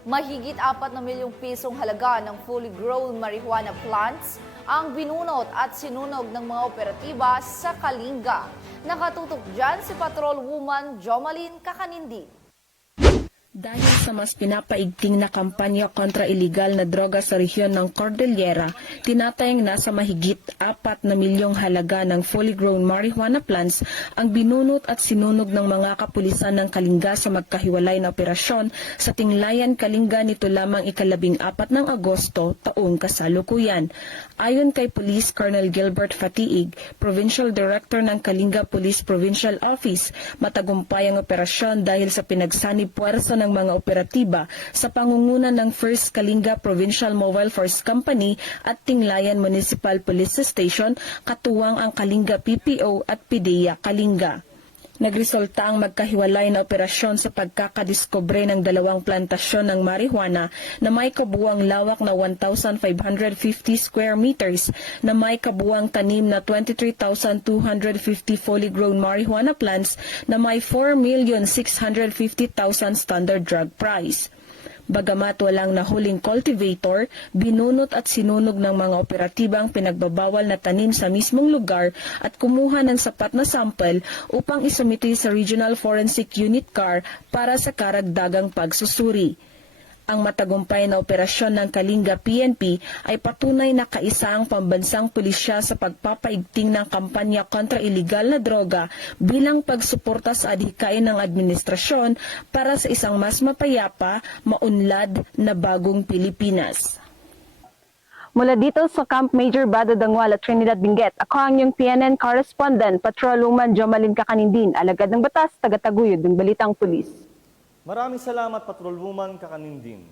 Mahigit 4 na milyong pisong halaga ng fully grown marijuana plants ang binunot at sinunog ng mga operatiba sa Kalinga. Nakatutok dyan si Patrol Woman Jomalyn Kakanindi. Dahil sa mas pinapaigting na kampanya kontra iligal na droga sa rehiyon ng Cordillera, tinatayang nasa mahigit 4 na milyong halaga ng fully grown marijuana plants ang binunot at sinunog ng mga kapulisan ng Kalinga sa magkahiwalay na operasyon sa Tinglayan, Kalinga nito lamang ika-14 ng Agosto taong kasalukuyan. Ayon kay Police Colonel Gilbert Fatiig, Provincial Director ng Kalinga Police Provincial Office, matagumpay ang operasyon dahil sa pinagsanib puwersa ng mga operatiba sa pangunguna ng 1st Kalinga Provincial Mobile Force Company at Tinglayan Municipal Police Station, katuwang ang Kalinga PPO at PIDEA Kalinga. Nagresulta ang magkahiwalay na operasyon sa pagkakadiskubre ng 2 plantasyon ng marijuana na may kabuuang lawak na 1,550 square meters na may kabuuang tanim na 23,250 fully grown marijuana plants na may 4,650,000 standard drug price. Bagamat walang nahuling cultivator, binunot at sinunog ng mga operatibang pinagbabawal na tanim sa mismong lugar at kumuha ng sapat na sample upang isumiti sa Regional Forensic Unit CAR para sa karagdagang pagsusuri. Ang matagumpay na operasyon ng Kalinga PNP ay patunay na kaisa ang pambansang pulisya sa pagpapaigting ng kampanya kontra iligal na droga bilang pagsuporta sa adhikain ng administrasyon para sa isang mas mapayapa, maunlad na bagong Pilipinas. Mula dito sa Camp Major Bado Dangwala, Trinidad Benguet, ako ang iyong PNN correspondent, Patrol Woman Jomalyn Kakanindin, alagad ng batas, tagataguyod ng Balitang Pulis. Maraming salamat, Patrol Woman Kakanindin.